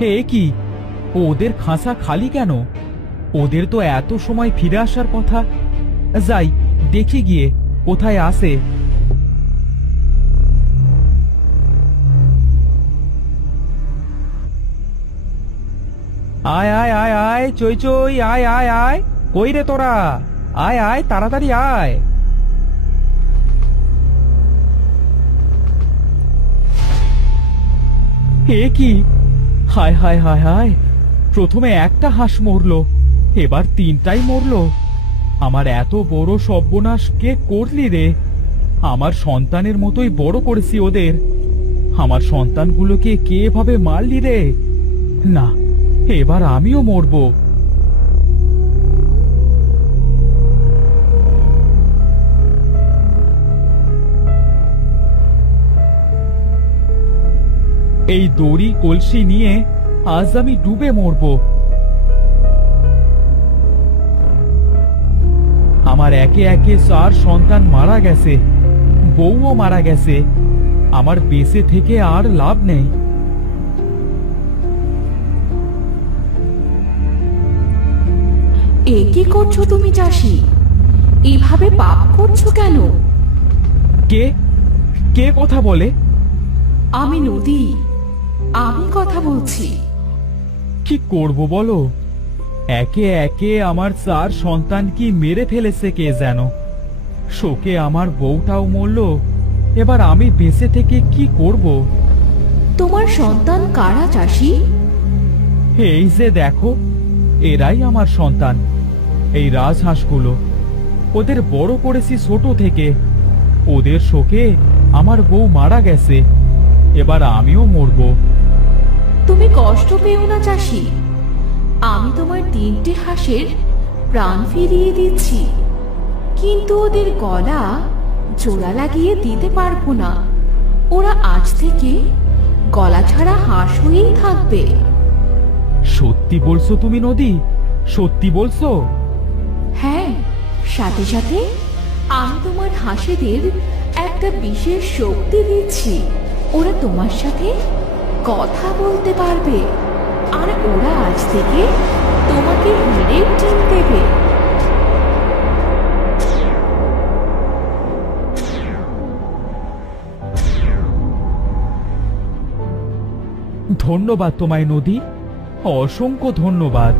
হে কি, ওদের খাঁচা খালি কেন? ওদের তো এত সময় ফিরে আসার কথা। যাই দেখি গিয়ে কোথায় আসে। আয় আয় আয় আয়, চই চই, আয় আয় আয়। কই রে তোরা? আয় আয়, তাড়াতাড়ি আয়। এ কি, হায় হায় হায় হায়, প্রথমে একটা হাঁস মরলো, এবার তিনটাই মরলো। আমার এত বড় সর্বনাশ কে করলি রে? আমার সন্তানের মতোই বড় করেছি ওদের, আমার সন্তানগুলোকে কে এভাবে মারলি রে? না, এবার আমিও মরবো। এই দড়ি কলসি নিয়ে আজ আমি ডুবে মরবো। আমার একে একে 4 সন্তান মারা গেছে, বউও মারা গেছে। আমার বেঁচে থেকে আর লাভ নেই। এ কি করছো তুমি চাষি? এভাবে পাপ করছো কেন? কে কে কথা বলে? আমি নদী, আমি কথা বলছি। কি করব বলো? একে একে আমার 4 সন্তান কি মেরে ফেলেছে কে যেন। শোকে আমার বউটাও মরল, এবার আমি বেঁচে থেকে কি করব? তোমার সন্তান কারা চাষি? এই যে দেখো, এরাই আমার সন্তান, এই রাজহাঁসগুলো। ওদের বড় করেছি ছোট থেকে, ওদের শোকে আমার বউ মারা গেছে, এবার আমিও মরব। তুমি কষ্ট পেও না চাষি, আমি তোমার 3টে হাঁসের প্রাণ ফিরিয়ে দিচ্ছি, কিন্তু ওদের গলা জোড়া লাগিয়ে দিতে পারবো না। ওরা আজ থেকে গলা ছাড়া হাঁস হয়েই থাকবে। সত্যি বলছো তুমি নদী? সত্যি বলছো? হ্যাঁ, সাথে সাথে আমি তোমার হাঁসেদের একটা বিশেষ শক্তি দিচ্ছি। ওরা তোমার সাথে কথা বলতে পারবে, আর ওরা আজ থেকে তোমাকে হিরের ডিম দেবে। ধন্যবাদ তোমায় নদী, অসংখ্য ধন্যবাদ।